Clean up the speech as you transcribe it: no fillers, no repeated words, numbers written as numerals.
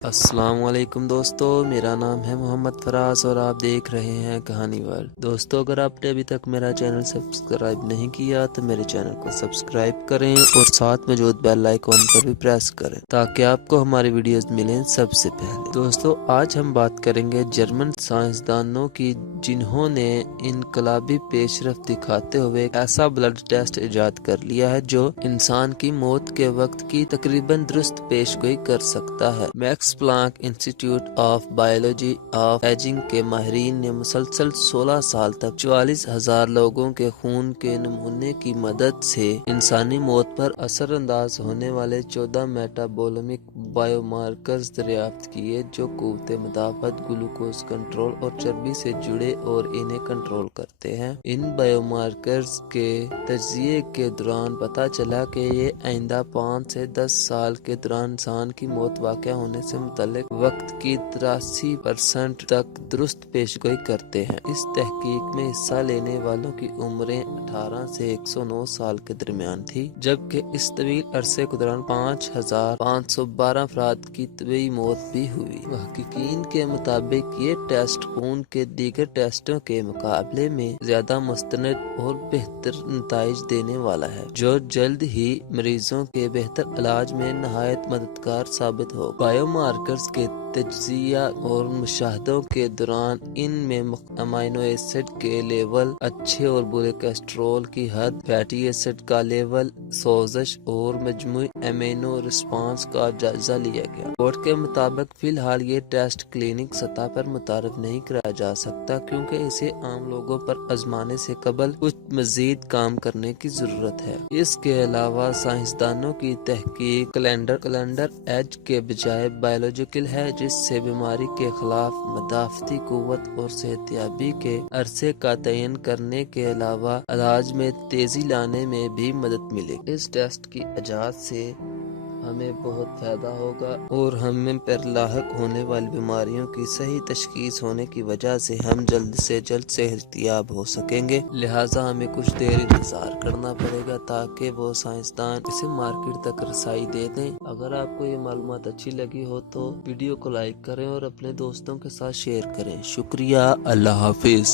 السلام علیکم دوستو، میرا نام ہے محمد فراز اور آپ دیکھ رہے ہیں کہانی ورلڈ۔ دوستو، اگر آپ نے ابھی تک میرا چینل سبسکرائب نہیں کیا تو میرے چینل کو سبسکرائب کریں اور ساتھ موجود بیل آئیکن پر بھی پریس کریں تاکہ آپ کو ہماری ویڈیوز ملیں سب سے پہلے۔ دوستو، آج ہم بات کریں گے جرمن سائنسدانوں کی جنہوں نے انقلابی پیش رفت دکھاتے ہوئے ایک ایسا بلڈ ٹیسٹ ایجاد کر لیا ہے جو انسان کی موت کے وقت کی تقریباً درست پیش گوئی کر سکتا ہے۔ Max Planck institute of biology of ageing کے ماہرین نے مسلسل 16 سال تک 44,000 لوگوں کے خون کے نمونے کی مدد سے انسانی موت پر اثر انداز ہونے والے 14 میٹابولمک بائیو مارکرز دریافت کیے جو قوت مدافعت، گلوکوز کنٹرول اور چربی سے جڑے اور انہیں کنٹرول کرتے ہیں۔ ان بائیو مارکرز کے تجزیے کے دوران پتہ چلا کہ یہ آئندہ 5 سے 10 سال کے دوران انسان کی موت واقع ہونے سے متعلق وقت کی 83% تک درست پیش گوئی کرتے ہیں۔ اس تحقیق میں حصہ لینے والوں کی عمریں 18 سے 109 سال کے درمیان تھی، جبکہ اس طویل عرصے کے دوران 5,512 افراد کی طبیعی موت بھی ہوئی۔ محققین کے مطابق یہ ٹیسٹ خون کے دیگر ٹیسٹوں کے مقابلے میں زیادہ مستند اور بہتر نتائج دینے والا ہے، جو جلد ہی مریضوں کے بہتر علاج میں نہایت مددگار ثابت ہوگا۔ بائیو مارکرز کے تجزیہ اور مشاہدوں کے دوران ان میں امینو ایسڈ کے لیول، اچھے اور برے کولیسٹرول کی حد، فیٹی ایسڈ کا لیول، سوزش اور مجموعی امینو رسپانس کا جائزہ لیا گیا۔ رپورٹ کے مطابق فی الحال یہ ٹیسٹ کلینک سطح پر متعارف نہیں کرایا جا سکتا کیونکہ اسے عام لوگوں پر آزمانے سے قبل کچھ مزید کام کرنے کی ضرورت ہے۔ اس کے علاوہ سائنسدانوں کی تحقیق کیلنڈر ایج کے بجائے بائیولوجیکل ہے، جس سے بیماری کے خلاف مدافعتی قوت اور صحت یابی کے عرصے کا تعین کرنے کے علاوہ علاج میں تیزی لانے میں بھی مدد ملے گی۔ اس ٹیسٹ کی ایجاد سے ہمیں بہت فائدہ ہوگا اور ہمیں پر لاحق ہونے والی بیماریوں کی صحیح تشخیص ہونے کی وجہ سے ہم جلد سے جلد صحت یاب ہو سکیں گے، لہٰذا ہمیں کچھ دیر انتظار کرنا پڑے گا تاکہ وہ سائنسدان اسے مارکیٹ تک رسائی دے دیں۔ اگر آپ کو یہ معلومات اچھی لگی ہو تو ویڈیو کو لائک کریں اور اپنے دوستوں کے ساتھ شیئر کریں۔ شکریہ، اللہ حافظ۔